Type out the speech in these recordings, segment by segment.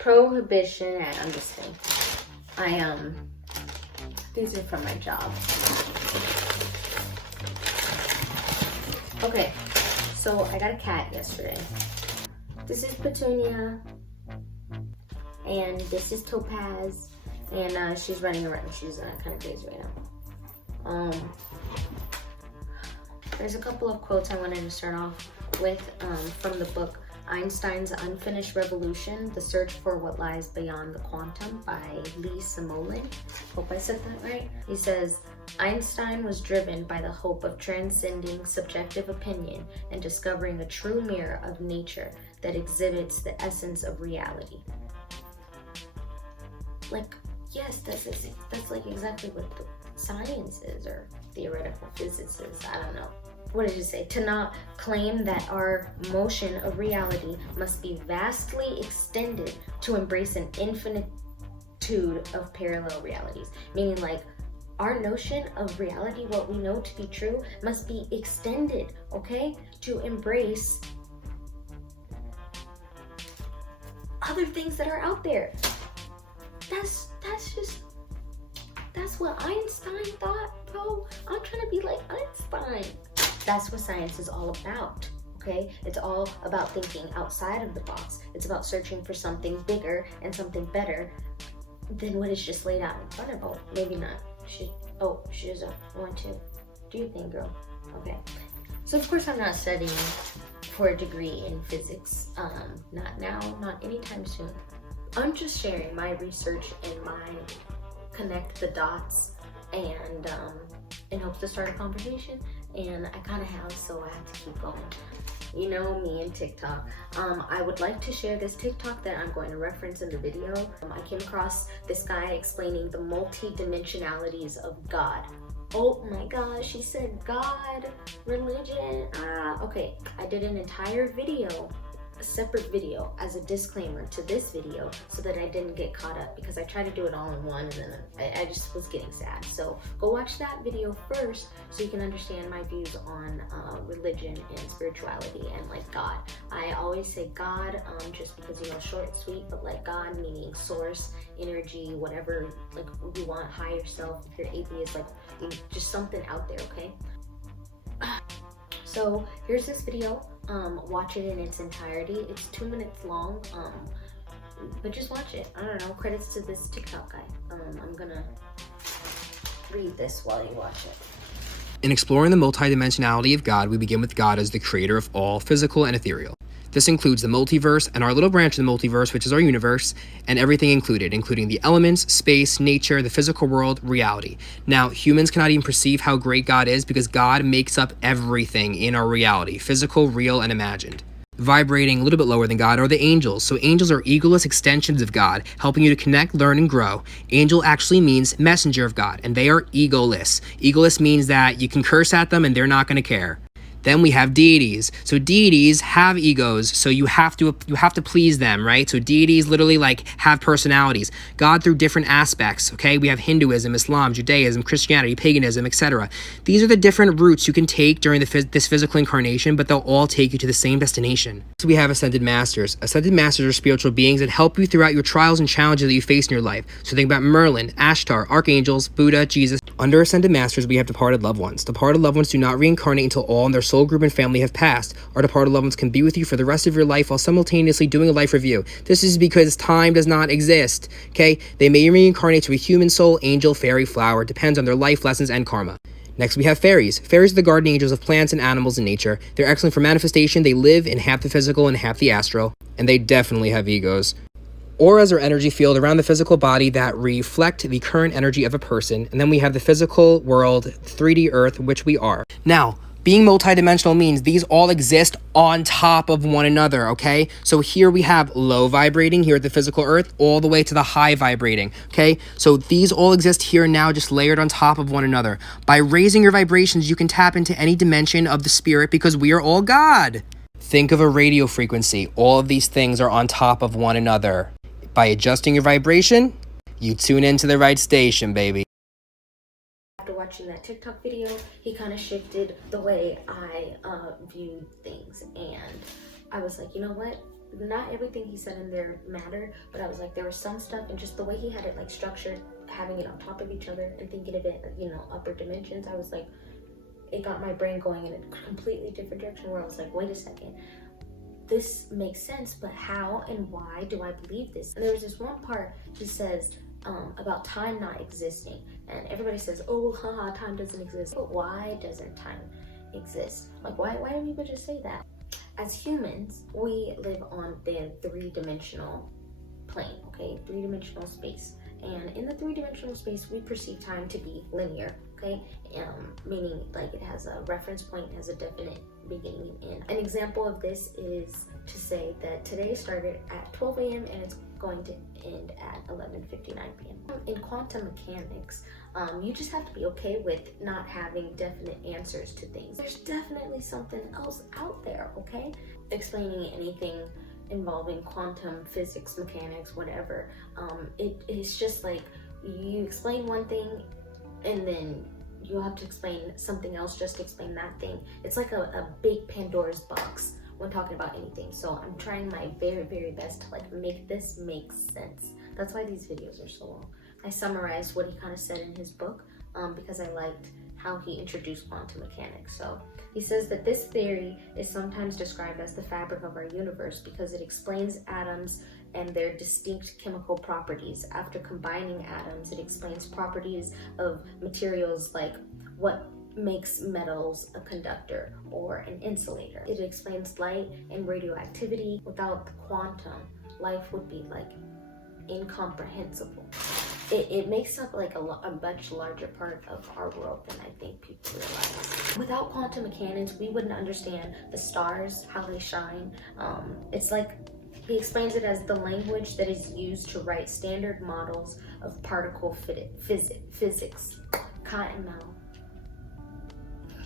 prohibition. I'm just kidding. These are from my job. Okay, so I got a cat yesterday. This is Petunia, and this is Topaz, and she's running around. She's kind of crazy right now. There's a couple of quotes I wanted to start off with from the book Einstein's Unfinished Revolution, The Search for What Lies Beyond the Quantum by Lee Simolin. Hope I said that right. He says, Einstein was driven by the hope of transcending subjective opinion and discovering a true mirror of nature that exhibits the essence of reality. Like, yes, that's like exactly what the science is, or theoretical physics is, I don't know. What did you say? To not claim that our motion of reality must be vastly extended to embrace an infinitude of parallel realities. Meaning, like, our notion of reality, what we know to be true, must be extended, okay? To embrace other things that are out there. That's what Einstein thought, bro. I'm trying to be like Einstein. That's what science is all about, okay? It's all about thinking outside of the box. It's about searching for something bigger and something better than what is just laid out in front of us. Oh, maybe not. She does a 1, 2. Do you think, girl? Okay. So of course I'm not studying for a degree in physics. Not now, not anytime soon. I'm just sharing my research and my connect the dots, and in hopes to start a conversation. And I kind of have, so I have to keep going. You know me and TikTok. I would like to share this TikTok that I'm going to reference in the video. I came across this guy explaining the multi-dimensionalities of God. Oh my gosh, he said God, religion, okay. I did an entire video, a separate video as a disclaimer to this video so that I didn't get caught up, because I tried to do it all in one and then I just was getting sad. So go watch that video first so you can understand my views on religion and spirituality and like God. I always say God just because, you know, short and sweet, but like God meaning source, energy, whatever, like you want, higher self. If you're atheist, like just something out there, okay? So here's this video. Watch it in its entirety. It's 2 minutes long, but just watch it. I don't know, credits to this TikTok guy. I'm gonna read this while you watch it. In exploring the multidimensionality of God, we begin with God as the creator of all physical and ethereal. This includes the multiverse and our little branch of the multiverse, which is our universe, and everything included, including the elements, space, nature, the physical world, reality. Now, humans cannot even perceive how great God is because God makes up everything in our reality, physical, real, and imagined. Vibrating a little bit lower than God are the angels. So angels are egoless extensions of God, helping you to connect, learn, and grow. Angel actually means messenger of God, and they are egoless. Egoless means that you can curse at them and they're not going to care. Then we have deities. So deities have egos, so you have to please them, right? So deities literally like have personalities. God through different aspects, okay? We have Hinduism, Islam, Judaism, Christianity, paganism, etc. These are the different routes you can take during this physical incarnation, but they'll all take you to the same destination. So we have ascended masters. Ascended masters are spiritual beings that help you throughout your trials and challenges that you face in your life. So think about Merlin, Ashtar, archangels, Buddha, Jesus. Under ascended masters, we have departed loved ones. Departed loved ones do not reincarnate until all in their soul group and family have passed. Our departed loved ones can be with you for the rest of your life while simultaneously doing a life review. This is because time does not exist, okay? They may reincarnate to a human soul, angel, fairy, flower. It depends on their life lessons and karma. Next, we have fairies. Fairies are the guardian angels of plants and animals in nature. They're excellent for manifestation. They live in half the physical and half the astral, and they definitely have egos. Auras are energy field around the physical body that reflect the current energy of a person. And then we have the physical world, 3D Earth, which we are. Now, being multidimensional means these all exist on top of one another, okay? So here we have low vibrating here at the physical Earth all the way to the high vibrating, okay? So these all exist here now, just layered on top of one another. By raising your vibrations, you can tap into any dimension of the spirit because we are all God. Think of a radio frequency. All of these things are on top of one another. By adjusting your vibration, you tune into the right station, baby. After watching that TikTok video, he kind of shifted the way I viewed things, and I was like, you know what? not everything he said in there mattered, but I was like, there was some stuff, and just the way he had it like structured, having it on top of each other and thinking of it, you know, upper dimensions, I was like, it got my brain going in a completely different direction, where I was like, wait a second, this makes sense, but how and why do I believe this? And there was this one part he says about time not existing, and everybody says, oh, haha, time doesn't exist. But why doesn't time exist? Like, why do people just say that? As humans, we live on the three-dimensional plane, okay? Three-dimensional space. And in the three-dimensional space, we perceive time to be linear, okay? Meaning like it has a reference point, it has a definite beginning and end. An example of this is to say that today started at 12 a.m. and it's going to end at 11:59 p.m. In quantum mechanics, you just have to be okay with not having definite answers to things. There's definitely something else out there, okay? Explaining anything involving quantum physics, mechanics, whatever, it's just like you explain one thing and then you'll have to explain something else just to explain that thing. It's like a big Pandora's box when talking about anything. So I'm trying my very, very best to like make this make sense. That's why these videos are so long. I summarized what he kind of said in his book because I liked how he introduced quantum mechanics. So he says that this theory is sometimes described as the fabric of our universe because it explains atoms and their distinct chemical properties. After combining atoms, it explains properties of materials like what makes metals a conductor or an insulator. It explains light and radioactivity. Without the quantum, life would be like incomprehensible. It makes up like a much larger part of our world than I think people realize. Without quantum mechanics, we wouldn't understand the stars, how they shine. It's like, he explains it as the language that is used to write standard models of particle physics. Cottonmouth.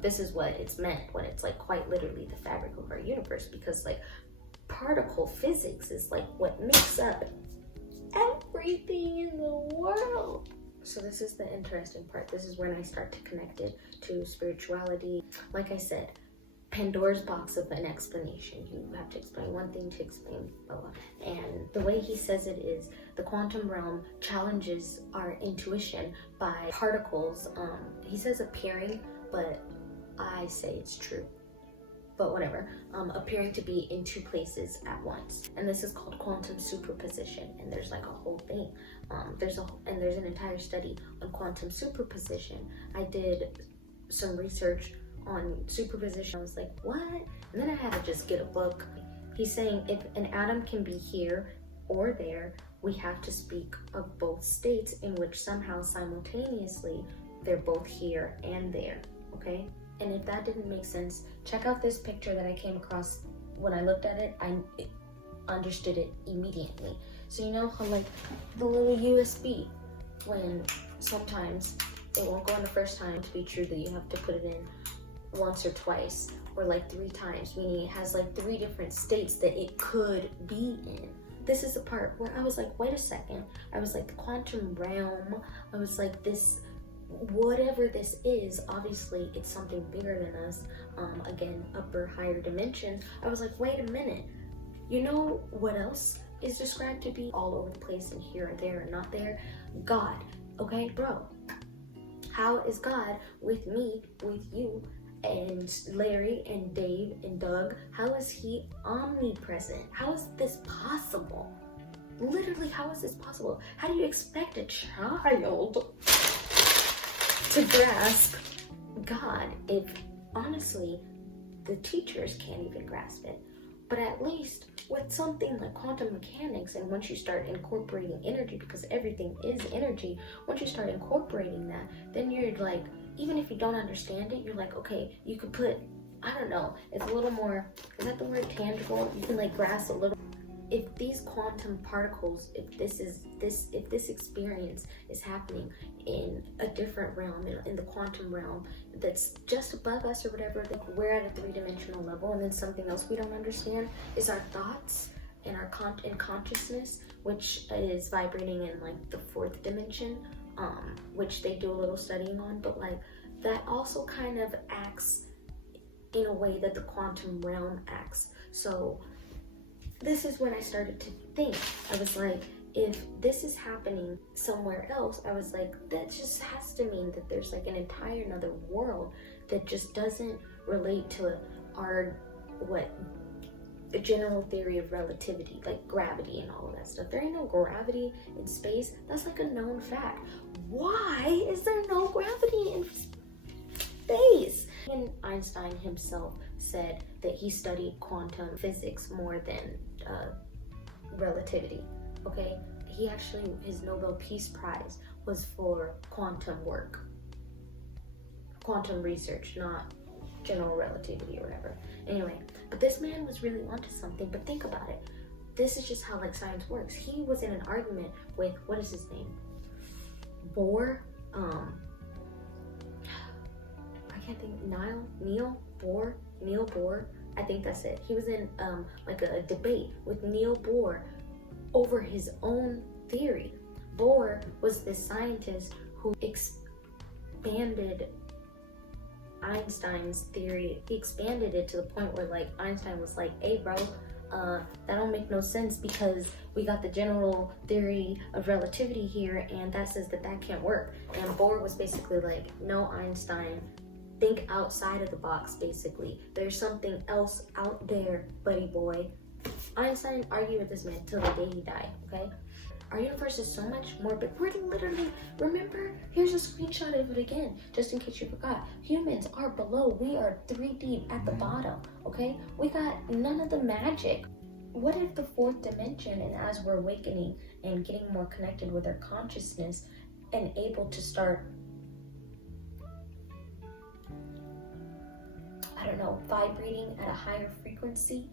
This is what it's meant when it's like quite literally the fabric of our universe, because like particle physics is like what makes up everything in the world. So this is the interesting part. This is when I start to connect it to spirituality. Like I said, Pandora's box of an explanation. You have to explain one thing to explain blah, blah. And the way he says it is the quantum realm challenges our intuition by particles. He says appearing, but I say it's true. But whatever, appearing to be in two places at once. And this is called quantum superposition. And there's like a whole thing. There's an entire study on quantum superposition. I did some research on superposition. I was like, what? And then I had to just get a book. He's saying if an atom can be here or there, we have to speak of both states in which somehow simultaneously they're both here and there, okay? And if that didn't make sense, check out this picture that I came across. When I looked at it, I understood it immediately. So you know how like the little USB, when sometimes it won't go in the first time to be true, that you have to put it in once or twice or like 3 times, meaning it has like 3 different states that it could be in. This is the part where I was like, wait a second. I was like, the quantum realm. I was like, this, whatever this is, obviously it's something bigger than us. Again, upper, higher dimensions. I was like, wait a minute. You know what else is described to be all over the place and here and there and not there? God. Okay, bro. How is God with me, with you, and Larry and Dave and Doug? How is he omnipresent? How is this possible? Literally, how is this possible? How do you expect a child to grasp God if honestly the teachers can't even grasp it? But at least with something like quantum mechanics, and once you start incorporating energy, because everything is energy, once you start incorporating that, then you're like, even if you don't understand it, you're like, okay, you could put, I don't know, it's a little more, is that the word tangible? You can like grasp a little. If these quantum particles, if this experience is happening in a different realm, in the quantum realm that's just above us or whatever, like we're at a 3-dimensional level, and then something else we don't understand is our thoughts and our consciousness, which is vibrating in like the 4th dimension, which they do a little studying on, but like that also kind of acts in a way that the quantum realm acts. So this is when I started to think. I was like, if this is happening somewhere else, I was like, that just has to mean that there's like an entire another world that just doesn't relate to our, the general theory of relativity, like gravity and all of that stuff. There ain't no gravity in space. That's like a known fact. Why is there no gravity in space? And Einstein himself said that he studied quantum physics more than relativity. Okay, he actually, his Nobel Peace Prize was for quantum work, quantum research, not general relativity or whatever. Anyway, but this man was really onto something. But think about it. This is just how like science works. He was in an argument with, what is his name? Bohr. I can't think. Neil Bohr. I think that's it. He was in like a debate with Neil Bohr over his own theory. Bohr was this scientist who expanded Einstein's theory. He expanded it to the point where like Einstein was like, hey bro, that don't make no sense because we got the general theory of relativity here and that says that that can't work. And Bohr was basically like, no Einstein, think outside of the box basically. There's something else out there, buddy boy. Einstein argued with this man till the day he died, okay? Our universe is so much more, but we're literally, remember, here's a screenshot of it again, just in case you forgot. Humans are below, we are 3 deep at the bottom, okay? We got none of the magic. What if the 4th dimension, and as we're awakening and getting more connected with our consciousness and able to start, I don't know, vibrating at a higher frequency,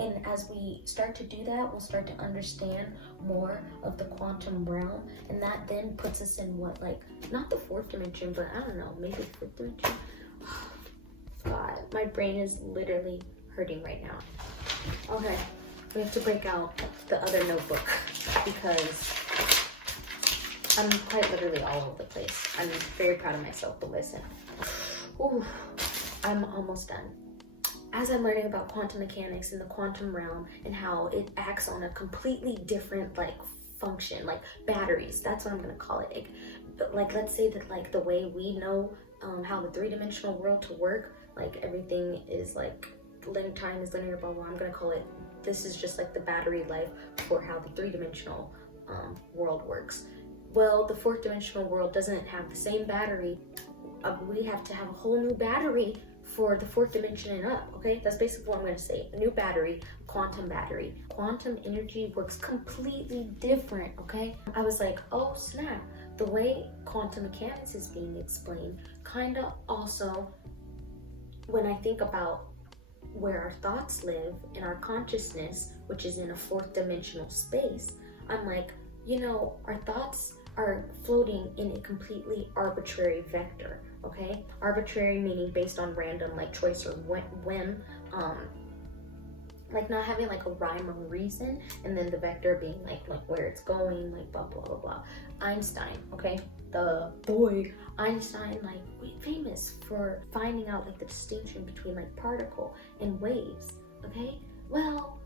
and as we start to do that, we'll start to understand more of the quantum realm, and that then puts us in what, like, not the 4th dimension, but I don't know, maybe the 5th dimension. God, my brain is literally hurting right now. Okay, we have to break out the other notebook because I'm quite literally all over the place. I'm very proud of myself, but listen. Ooh, I'm almost done. As I'm learning about quantum mechanics in the quantum realm and how it acts on a completely different like function, like batteries, that's what I'm gonna call it. Like let's say that like the way we know how the 3-dimensional world to work, like everything is like time is linear, blah blah. I'm gonna call it, this is just like the battery life for how the 3-dimensional world works. Well, the 4th dimensional world doesn't have the same battery. We have to have a whole new battery for the 4th dimension and up, okay? That's basically what I'm gonna say. A new battery, quantum battery. Quantum energy works completely different, okay? I was like, oh snap. The way quantum mechanics is being explained, kinda also, when I think about where our thoughts live in our consciousness, which is in a 4th dimensional space, I'm like, you know, our thoughts are floating in a completely arbitrary vector, okay? Arbitrary meaning based on random like choice or whim, like not having like a rhyme or reason, and then the vector being like where it's going, like blah blah blah blah. Einstein, okay, the boy Einstein, like famous for finding out like the distinction between like particle and waves, okay? Well,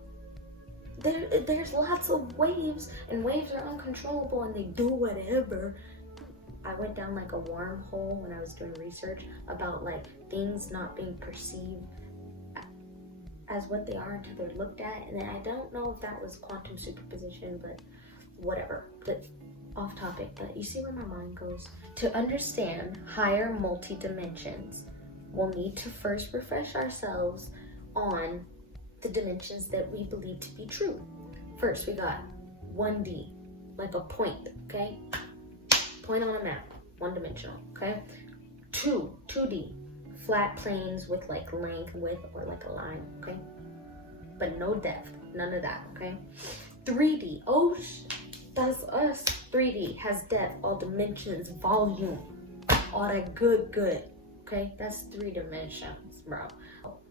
there's lots of waves, and waves are uncontrollable and they do whatever. I went down like a wormhole when I was doing research about like things not being perceived as what they are until they're looked at, and I don't know if that was quantum superposition, but whatever. But off topic, but you see where my mind goes. To understand higher multi-dimensions, we'll need to first refresh ourselves on the dimensions that we believe to be true. First, we got 1D, like a point, okay? Point on a map, 1-dimensional, okay? 2D, flat planes with like length, width, or like a line, okay? But no depth, none of that, okay? 3D, oh, that's us. 3D has depth, all dimensions, volume, all that good, okay? That's 3 dimensions, bro.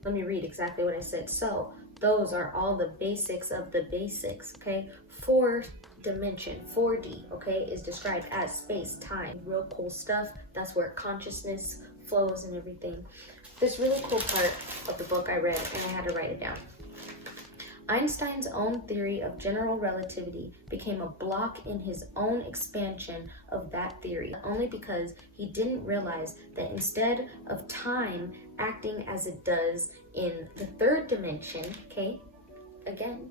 Let me read exactly what I said. So those are all the basics of the basics, okay? 4th dimension, 4D, okay, is described as space, time. Real cool stuff. That's where consciousness flows and everything. This really cool part of the book I read, and I had to write it down. Einstein's own theory of general relativity became a block in his own expansion of that theory, only because he didn't realize that instead of time acting as it does in the third dimension, okay, again,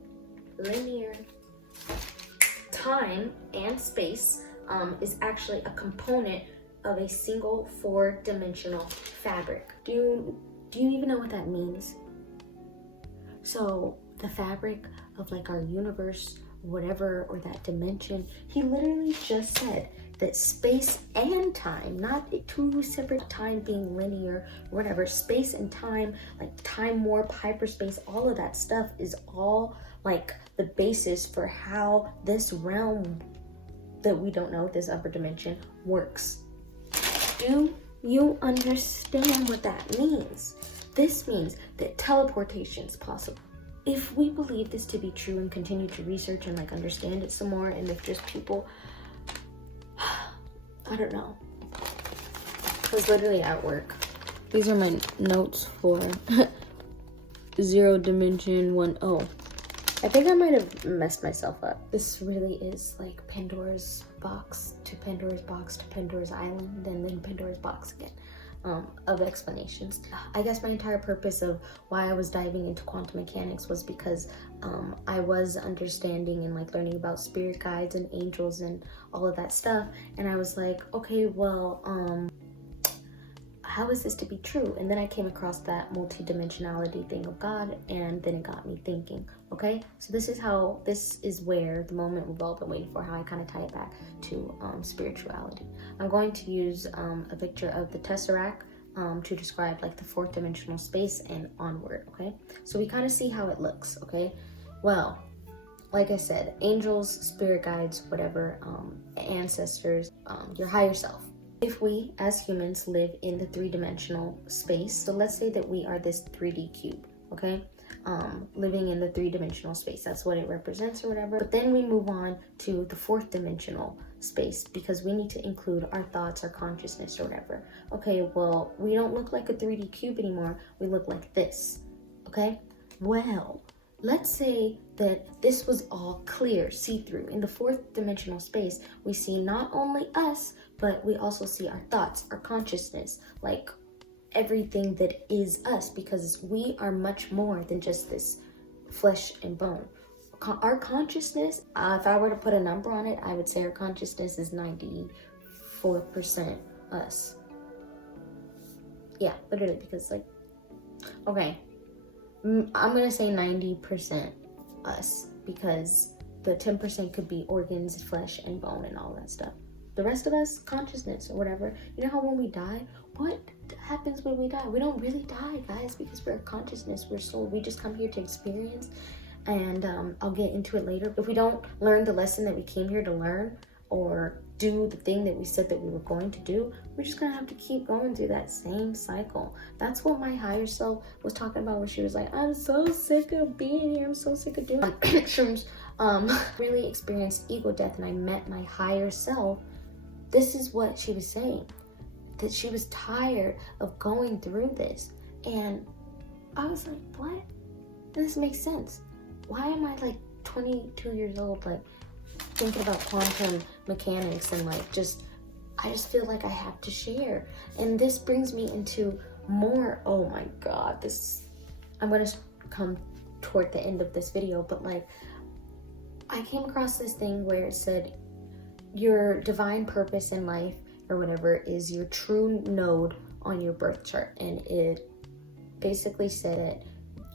linear, time and space is actually a component of a single four-dimensional fabric. Do you even know what that means? So the fabric of like our universe, whatever, or that dimension, he literally just said that space and time, not two separate time being linear, whatever, space and time, like time warp, hyperspace, all of that stuff is all like the basis for how this realm that we don't know, this upper dimension, works. Do you understand what that means? This means that teleportation is possible. If we believe this to be true and continue to research and like understand it some more, and if just people, I don't know, because literally at work, these are my notes for 0 dimension 1.0. I think I might have messed myself up. This really is like Pandora's box to Pandora's box to Pandora's island, and then Pandora's box again. Of explanations. I guess my entire purpose of why I was diving into quantum mechanics was because I was understanding and like learning about spirit guides and angels and all of that stuff, and I was like, okay, well, how is this to be true? And then I came across that multidimensionality thing of God, and then it got me thinking, okay, so this is where the moment we've all been waiting for, how I kind of tie it back to spirituality. I'm going to use a picture of the Tesseract to describe like the fourth dimensional space and onward, okay? So we kind of see how it looks, okay? Well, like I said, angels, spirit guides, whatever, ancestors, your higher self. If we as humans live in the three-dimensional space, so let's say that we are this 3D cube, okay? Living in the three-dimensional space, that's what it represents or whatever. But then we move on to the fourth dimensional space because we need to include our thoughts, our consciousness or whatever. Okay, well, we don't look like a 3D cube anymore, we look like this, okay? Well, let's say that this was all clear, see-through. In the fourth dimensional space, we see not only us, but we also see our thoughts, our consciousness, like everything that is us, because we are much more than just this flesh and bone. Our consciousness, if I were to put a number on it, I would say our consciousness is 94% us. Yeah, literally, because like, okay, I'm gonna say 90% us, because the 10% could be organs, flesh, and bone, and all that stuff. The rest of us, consciousness or whatever. You know how when we die, what happens when we die? We don't really die, guys, because we're consciousness, we're soul. We just come here to experience, and I'll get into it later. If we don't learn the lesson that we came here to learn, or do the thing that we said that we were going to do, we're just gonna have to keep going through that same cycle. That's what my higher self was talking about when she was like, I'm so sick of being here, I'm so sick of doing shrooms. Really experienced ego death, and I met my higher self. This is what she was saying, that she was tired of going through this. And I was like, what? This makes sense. Why am I like 22 years old, like thinking about quantum mechanics, and like I just feel like I have to share. And this brings me into more, oh my God, I'm gonna come toward the end of this video, but like I came across this thing where it said your divine purpose in life or whatever is your true node on your birth chart, and it basically said that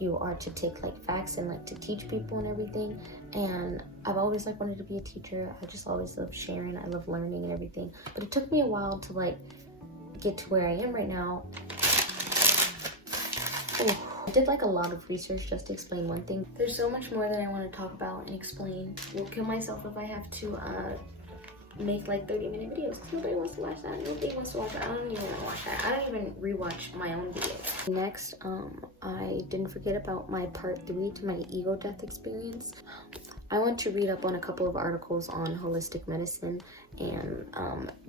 you are to take like facts and like to teach people and everything. And I've always like wanted to be a teacher. I just always love sharing, I love learning and everything, but it took me a while to like get to where I am right now. Ooh. I did like a lot of research just to explain one thing. There's so much more that I want to talk about and explain. Will kill myself if I have to make like 30-minute videos, because nobody wants to watch that. Nobody wants to watch that. I don't even want to watch that. I don't even rewatch my own videos. Next, I didn't forget about my part 3 to my ego death experience. I want to read up on a couple of articles on holistic medicine and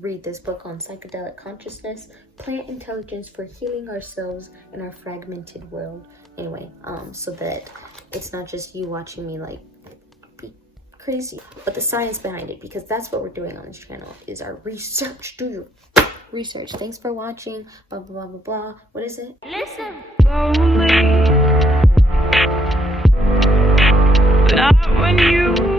read this book on psychedelic consciousness, plant intelligence for healing ourselves in our fragmented world. Anyway, so that it's not just you watching me like be crazy, but the science behind it, because that's what we're doing on this channel, is our research. Do your research. Thanks for watching. Blah, blah, blah, blah. What is it? Listen. Lonely. Not when you